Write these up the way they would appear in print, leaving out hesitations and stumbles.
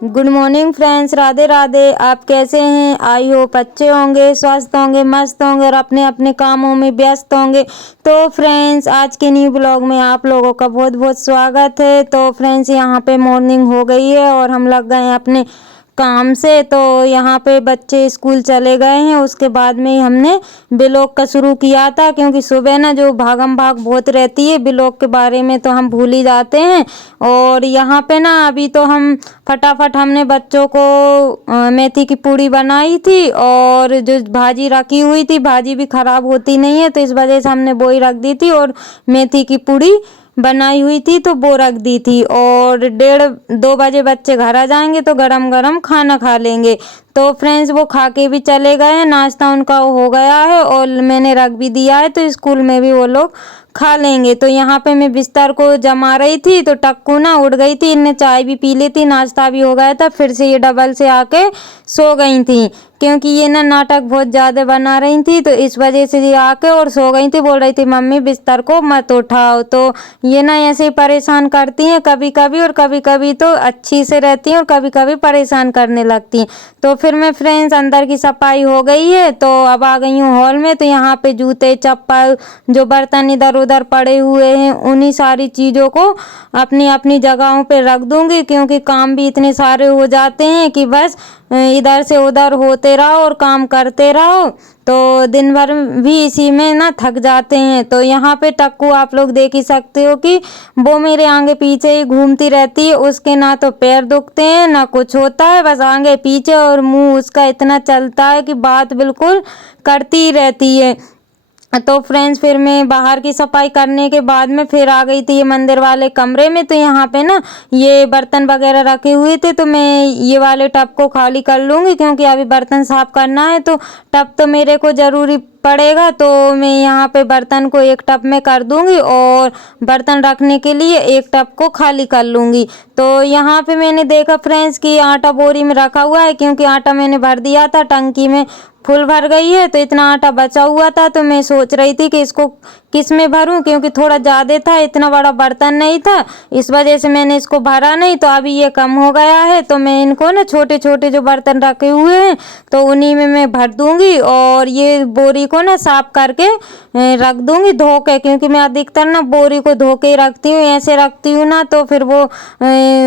Good morning friends, Radhe Radhe. आप कैसे हैं? आई होप अच्छे होंगे, स्वस्थ होंगे, मस्त होंगे और अपने अपने कामों में व्यस्त होंगे। तो फ्रेंड्स, आज के न्यू ब्लॉग में आप लोगों का बहुत बहुत स्वागत है। तो फ्रेंड्स, यहाँ पे मॉर्निंग हो गई है और हम लग गए हैं अपने काम से। तो यहाँ पे बच्चे स्कूल चले गए हैं, उसके बाद में ही हमने ब्लॉग का शुरू किया था, क्योंकि सुबह ना जो भागम भाग बहुत रहती है ब्लॉग के बारे में तो हम भूल ही जाते हैं। और यहाँ पे ना अभी तो हम फटाफट हमने बच्चों को मेथी की पूड़ी बनाई थी, और जो भाजी रखी हुई थी, भाजी भी खराब होती नहीं है तो इस वजह से हमने वो ही रख दी थी, और मेथी की पूड़ी बनाई हुई थी तो वो रख दी थी। और 1:30-2 बजे बच्चे घर आ जाएंगे तो गरम गरम खाना खा लेंगे। तो फ्रेंड्स, वो खा के भी चले गए हैं, नाश्ता उनका हो गया है और मैंने रख भी दिया है, तो स्कूल में भी वो लोग खा लेंगे। तो यहाँ पे मैं बिस्तर को जमा रही थी तो टक्कू ना उठ गई थी, इनने चाय भी पी ली थी, नाश्ता भी हो गया था, फिर से ये डबल से आके सो गई थी, क्योंकि ये ना नाटक बहुत ज़्यादा बना रही थी तो इस वजह से ये आके और सो गई थी। बोल रही थी मम्मी बिस्तर को मत उठाओ। तो ये ना ऐसे ही परेशान करती हैं कभी कभी, और कभी कभी तो अच्छी से रहती हैं और कभी कभी परेशान करने लगती हैं। तो फिर मैं फ्रेंड्स, अंदर की सफाई हो गई है तो अब आ गई हूँ हॉल में। तो यहाँ पे जूते चप्पल जो बर्तन इधर उधर पड़े हुए हैं उन्हीं सारी चीज़ों को अपनी अपनी जगहों पे रख दूंगी, क्योंकि काम भी इतने सारे हो जाते हैं कि बस इधर से उधर होते रहो और काम करते रहो, तो दिन भर भी इसी में ना थक जाते हैं। तो यहाँ पे टक्कू आप लोग देख ही सकते हो कि वो मेरे आगे पीछे ही घूमती रहती है। उसके ना तो पैर दुखते हैं ना कुछ होता है, बस आगे पीछे और मुंह उसका इतना चलता है कि बात बिल्कुल करती ही रहती है। तो फ्रेंड्स, फिर मैं बाहर की सफाई करने के बाद में फिर आ गई थी ये मंदिर वाले कमरे में। तो यहाँ पे ना ये बर्तन वगैरह रखे हुए थे तो मैं ये वाले टब को खाली कर लूँगी, क्योंकि अभी बर्तन साफ करना है तो टब तो मेरे को ज़रूरी पड़ेगा। तो मैं यहाँ पे बर्तन को एक टब में कर दूंगी और बर्तन रखने के लिए एक टब को खाली कर लूँगी। तो यहाँ पे मैंने देखा फ्रेंड्स कि आटा बोरी में रखा हुआ है, क्योंकि आटा मैंने भर दिया था, टंकी में फुल भर गई है तो इतना आटा बचा हुआ था। तो मैं सोच रही थी कि इसको किस में भरूं, क्योंकि थोड़ा ज़्यादा था, इतना बड़ा बर्तन नहीं था, इस वजह से मैंने इसको भरा नहीं। तो अभी ये कम हो गया है तो मैं इनको ना छोटे छोटे जो बर्तन रखे हुए हैं तो उन्हीं में मैं भर दूंगी, और ये बोरी को ना साफ करके रख दूंगी धो के, क्योंकि मैं अधिकतर ना बोरी को धो के ही रखती हूँ। ऐसे रखती हूँ ना तो फिर वो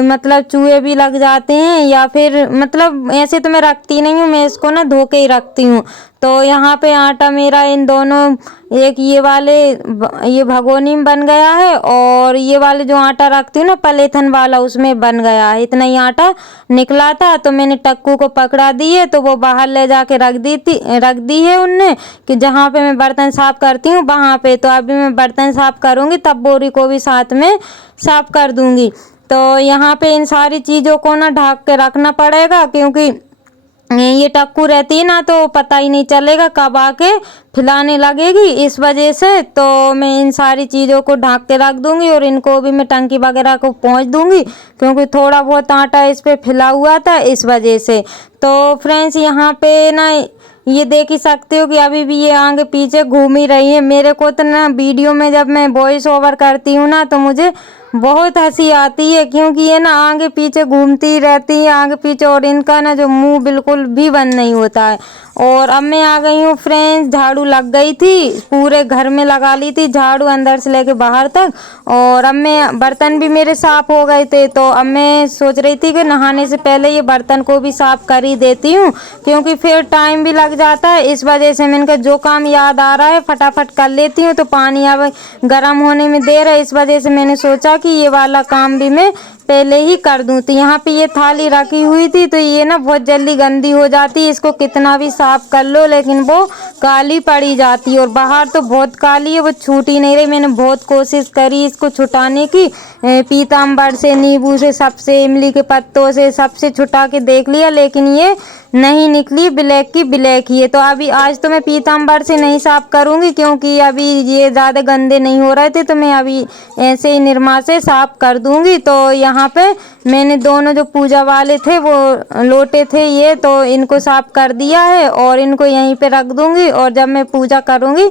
मतलब चूहे भी लग जाते हैं, या फिर मतलब ऐसे तो मैं रखती नहीं हूँ, मैं इसको ना धो के ही रखती हूँ। तो यहाँ पे आटा मेरा इन दोनों, एक ये भगोनी में बन गया है, और ये वाले जो आटा रखती हूँ ना पलेथन वाला उसमें बन गया है। इतना ही आटा निकला था तो मैंने टक्कू को पकड़ा दिए तो वो बाहर ले जाके रख दी है उनने, कि जहाँ पे मैं बर्तन साफ करती हूँ वहाँ पे। तो अभी मैं बर्तन साफ करूँगी तब बोरी को भी साथ में साफ कर दूँगी। तो यहाँ पे इन सारी चीज़ों को ना ढक के रखना पड़ेगा, क्योंकि ये टक्कू रहती है ना तो पता ही नहीं चलेगा कब आके फैलाने लगेगी, इस वजह से। तो मैं इन सारी चीज़ों को ढक के रख दूंगी और इनको भी मैं टंकी वगैरह को पहुंच दूंगी, क्योंकि थोड़ा बहुत आटा इस पे फैला हुआ था इस वजह से। तो फ्रेंड्स, यहाँ पे ना ये देख ही सकते हो कि अभी भी ये आगे पीछे घूम ही रही है। मेरे को तो ना वीडियो में जब मैं वॉइस ओवर करती हूँ ना तो मुझे बहुत हंसी आती है, क्योंकि ये ना आगे पीछे घूमती ही रहती है आगे पीछे, और इनका ना जो मुंह बिल्कुल भी बंद नहीं होता है। और अब मैं आ गई हूँ फ्रेंड्स, झाड़ू लग गई थी, पूरे घर में लगा ली थी झाड़ू अंदर से लेके बाहर तक, और अब मैं बर्तन भी मेरे साफ हो गए थे। तो अब मैं सोच रही थी कि नहाने से पहले ये बर्तन को भी साफ कर ही देती हूँ, क्योंकि फिर टाइम भी लग जाता है। इस वजह से मैंने कहा जो काम याद आ रहा है फटाफट कर लेती हूँ, तो पानी अब गर्म होने में देर है, इस वजह से मैंने सोचा कि ये वाला काम भी मैं पहले ही कर दूं। तो यहाँ पे ये थाली रखी हुई थी तो ये ना बहुत जल्दी गंदी हो जाती है, इसको कितना भी साफ कर लो लेकिन वो काली पड़ी जाती है, और बाहर तो बहुत काली है, वो छूट ही नहीं रही। मैंने बहुत कोशिश करी इसको छुटाने की, पीताम्बर से, नींबू से, सबसे, इमली के पत्तों से, सबसे छुटा के देख लिया, लेकिन ये नहीं निकली, ब्लैक की ब्लैक ही है। तो अभी आज तो मैं पीताम्बर से नहीं साफ करूँगी, क्योंकि अभी ये ज़्यादा गंदे नहीं हो रहे थे, तो मैं अभी ऐसे ही निरमा से साफ कर दूँगी। तो यहाँ पे मैंने दोनों जो पूजा वाले थे वो लोटे थे ये, तो इनको साफ कर दिया है और इनको यहीं पे रख दूँगी, और जब मैं पूजा करूँगी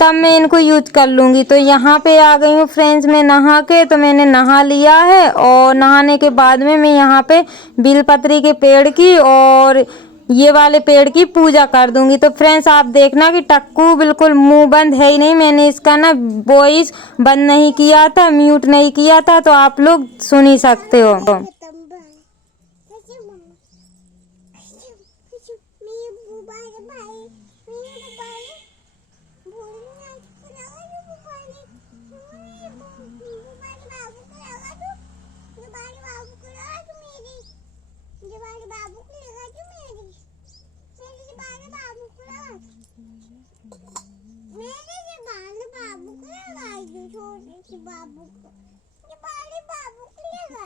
तब मैं इनको यूज कर लूँगी। तो यहाँ पे आ गई हूँ फ्रेंड्स मैं नहा के। तो मैंने नहा लिया है और नहाने के बाद में मैं यहाँ पे बेलपत्री के पेड़ की और ये वाले पेड़ की पूजा कर दूंगी। तो फ्रेंड्स आप देखना कि टक्कू बिल्कुल मुंह बंद है ही नहीं, मैंने इसका ना वॉइस बंद नहीं किया था, म्यूट नहीं किया था, तो आप लोग सुन ही सकते हो। बाबू को ये बाले बाबू को लगा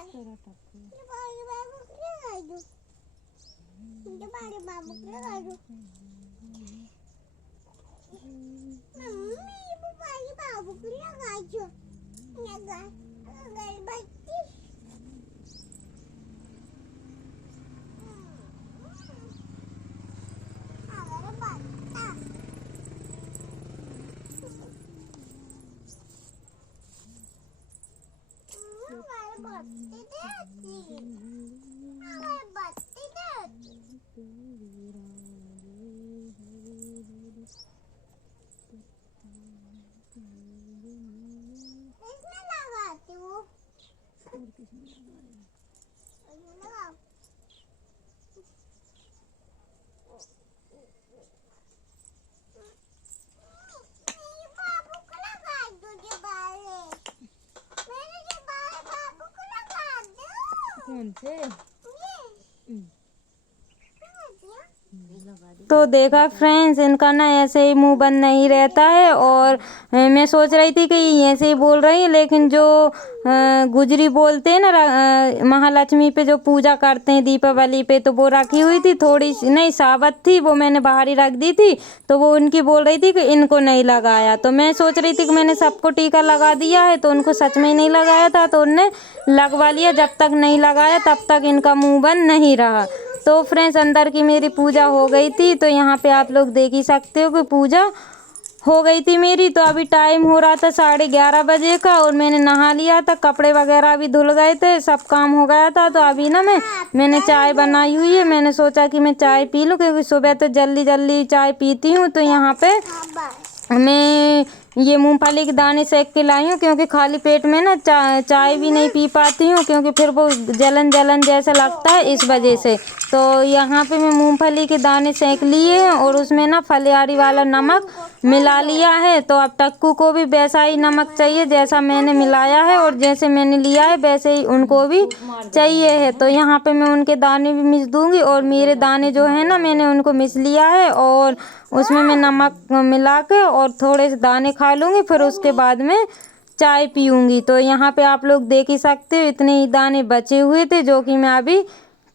ये बाले बाबू को लगा दो ये बाले बाबू को लगा दो मम्मी ये बाले बाबू को लगा दो लगा अगरबत्ती कौन से? तो देखा फ्रेंड्स इनका ना ऐसे ही मुंह बंद नहीं रहता है। और मैं सोच रही थी कि ये ऐसे ही बोल रही है, लेकिन जो गुजरी बोलते हैं ना महालक्ष्मी पे जो पूजा करते हैं दीपावली पे, तो वो रखी हुई थी थोड़ी सी, नहीं साबत थी, वो मैंने बाहर ही रख दी थी। तो वो उनकी बोल रही थी कि इनको नहीं लगाया। तो मैं सोच रही थी कि मैंने सबको टीका लगा दिया है, तो उनको सच में ही नहीं लगाया था, तो उनने लगवा लिया। जब तक नहीं लगाया तब तक इनका मुँह बंद नहीं रहा। तो फ्रेंड्स अंदर की मेरी पूजा हो गई थी। तो यहाँ पे आप लोग देख ही सकते हो कि पूजा हो गई थी मेरी। तो अभी टाइम हो रहा था 11:30 बजे का और मैंने नहा लिया था, कपड़े वगैरह भी धुल गए थे, सब काम हो गया था। तो अभी ना मैंने चाय बनाई हुई है। मैंने सोचा कि मैं चाय पी लूँ, क्योंकि सुबह तो जल्दी जल्दी चाय पीती हूँ। तो यहाँ पे मैं ये मूंगफली के दाने सेक के लाई हूँ, क्योंकि खाली पेट में ना चाय भी नहीं पी पाती हूँ, क्योंकि फिर वो जलन जलन जैसा लगता है, इस वजह से। तो यहाँ पे मैं मूंगफली के दाने सेक लिए हैं और उसमें ना फलियारी वाला नमक मिला लिया है। तो अब टक्कू को भी वैसा ही नमक चाहिए जैसा मैंने मिलाया है, और जैसे मैंने लिया है वैसे ही उनको भी चाहिए है। तो यहाँ पे मैं उनके दाने भी मिस दूँगी, और मेरे दाने जो है ना मैंने उनको मिस लिया है, और उसमें मैं नमक मिला के और थोड़े से दाने खा लूँगी, फिर उसके बाद में चाय पीऊँगी। तो यहाँ पे आप लोग देख ही सकते हो इतने ही दाने बचे हुए थे, जो कि मैं अभी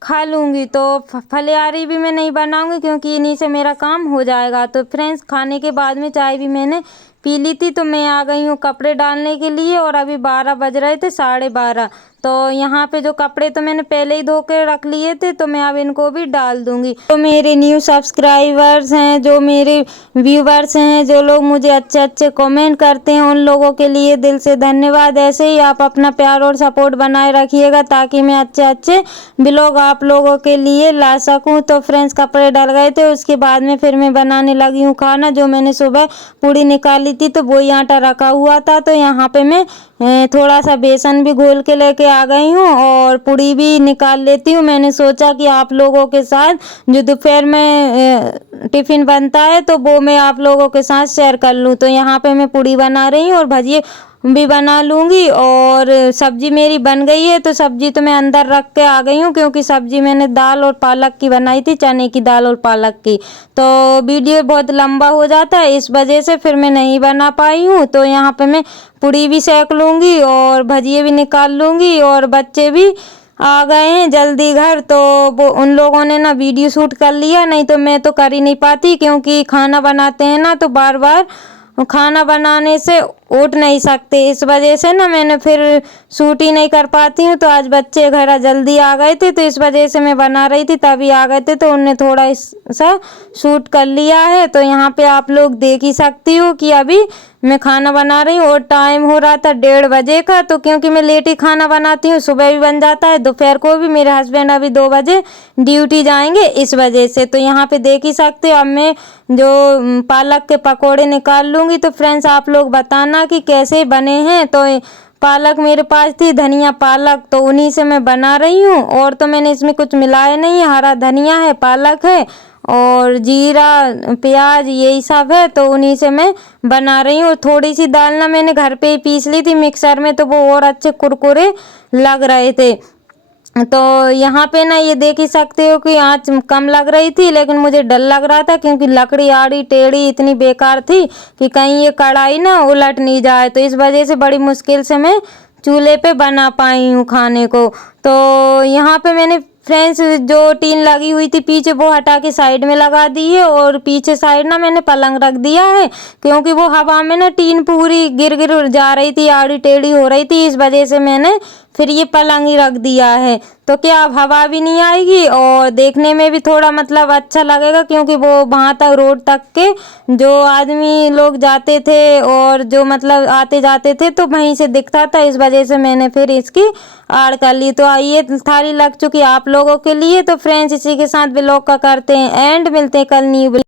खा लूँगी। तो फलियारी भी मैं नहीं बनाऊँगी, क्योंकि इन्हीं से मेरा काम हो जाएगा। तो फ्रेंड्स खाने के बाद में चाय भी मैंने पी ली थी। तो मैं आ गई हूँ कपड़े डालने के लिए, और अभी 12 बज रहे थे, 12:30। तो यहाँ पे जो कपड़े तो मैंने पहले ही धो के रख लिए थे, तो मैं अब इनको भी डाल दूँगी। तो मेरे न्यू सब्सक्राइबर्स हैं, जो मेरे व्यूवर्स हैं, जो लोग मुझे अच्छे अच्छे कमेंट करते हैं, उन लोगों के लिए दिल से धन्यवाद। ऐसे ही आप अपना प्यार और सपोर्ट बनाए रखिएगा, ताकि मैं अच्छे अच्छे ब्लॉग आप लोगों के लिए ला सकूँ। तो फ्रेंड्स कपड़े डल गए थे, उसके बाद में फिर मैं बनाने लगी हूँ खाना। जो मैंने सुबह पूड़ी निकाली थी, तो वही आटा रखा हुआ था। तो यहाँ पे मैं थोड़ा सा बेसन भी घोल के लेके आ गई हूँ, और पूड़ी भी निकाल लेती हूँ। मैंने सोचा कि आप लोगों के साथ जो दोपहर में टिफ़िन बनता है, तो वो मैं आप लोगों के साथ शेयर कर लूँ। तो यहाँ पे मैं पूड़ी बना रही हूँ और भजिए भी बना लूँगी, और सब्जी मेरी बन गई है। तो सब्जी तो मैं अंदर रख के आ गई हूँ, क्योंकि सब्जी मैंने दाल और पालक की बनाई थी, चने की दाल और पालक की। तो वीडियो बहुत लंबा हो जाता है, इस वजह से फिर मैं नहीं बना पाई हूँ। तो यहाँ पे मैं पूड़ी भी सेक लूँगी और भजिए भी निकाल लूँगी, और बच्चे भी आ गए हैं जल्दी घर। तो वो उन लोगों ने ना वीडियो शूट कर लिया, नहीं तो मैं तो कर ही नहीं पाती, क्योंकि खाना बनाते हैं ना, तो बार बार खाना बनाने से उठ नहीं सकते। इस वजह से ना मैंने फिर शूट ही नहीं कर पाती हूँ। तो आज बच्चे घर जल्दी आ गए थे, तो इस वजह से मैं बना रही थी, तभी आ गए थे, तो उनने थोड़ा सा शूट कर लिया है। तो यहाँ पे आप लोग देख ही सकती हो कि अभी मैं खाना बना रही हूँ और टाइम हो रहा था 1:30 बजे का। तो क्योंकि मैं लेट ही खाना बनाती हूँ, सुबह भी बन जाता है, दोपहर को भी। मेरे हस्बैंड अभी 2 बजे ड्यूटी जाएंगे, इस वजह से। तो यहाँ पे देख ही सकते हो अब मैं जो पालक के पकोड़े निकाल लूँगी। तो फ्रेंड्स आप लोग बताना कि कैसे बने हैं। तो पालक मेरे पास थी, धनिया पालक, तो उन्हीं से मैं बना रही हूँ। और तो मैंने इसमें कुछ मिलाया नहीं है, हरा धनिया है, पालक है और जीरा प्याज यही सब है, तो उन्हीं से मैं बना रही हूँ। थोड़ी सी दाल ना मैंने घर पे ही पीस ली थी मिक्सर में, तो वो और अच्छे कुरकुरे लग रहे थे। तो यहाँ पे ना ये देख ही सकते हो कि आँच कम लग रही थी, लेकिन मुझे डर लग रहा था क्योंकि लकड़ी आड़ी टेढ़ी इतनी बेकार थी कि कहीं ये कढ़ाई ना उलट नहीं जाए। तो इस वजह से बड़ी मुश्किल से मैं चूल्हे पे बना पाई हूँ खाने को। तो यहाँ पे मैंने फ्रेंड्स जो टीन लगी हुई थी पीछे, वो हटा के साइड में लगा दी है। और पीछे साइड ना मैंने पलंग रख दिया है, क्योंकि वो हवा में ना टीन पूरी गिर गिर जा रही थी, आड़ी टेढ़ी हो रही थी। इस वजह से मैंने फिर ये पलंग ही रख दिया है। तो क्या अब हवा भी नहीं आएगी और देखने में भी थोड़ा मतलब अच्छा लगेगा, क्योंकि वो वहाँ तक रोड तक के जो आदमी लोग जाते थे और जो मतलब आते जाते थे, तो वहीं से दिखता था। इस वजह से मैंने फिर इसकी आड़ कर ली। तो ये थाली लग चुकी आप लोगों के लिए। तो फ्रेंड्स इसी के साथ ब्लॉग का करते हैं एंड, मिलते हैं कल न्यू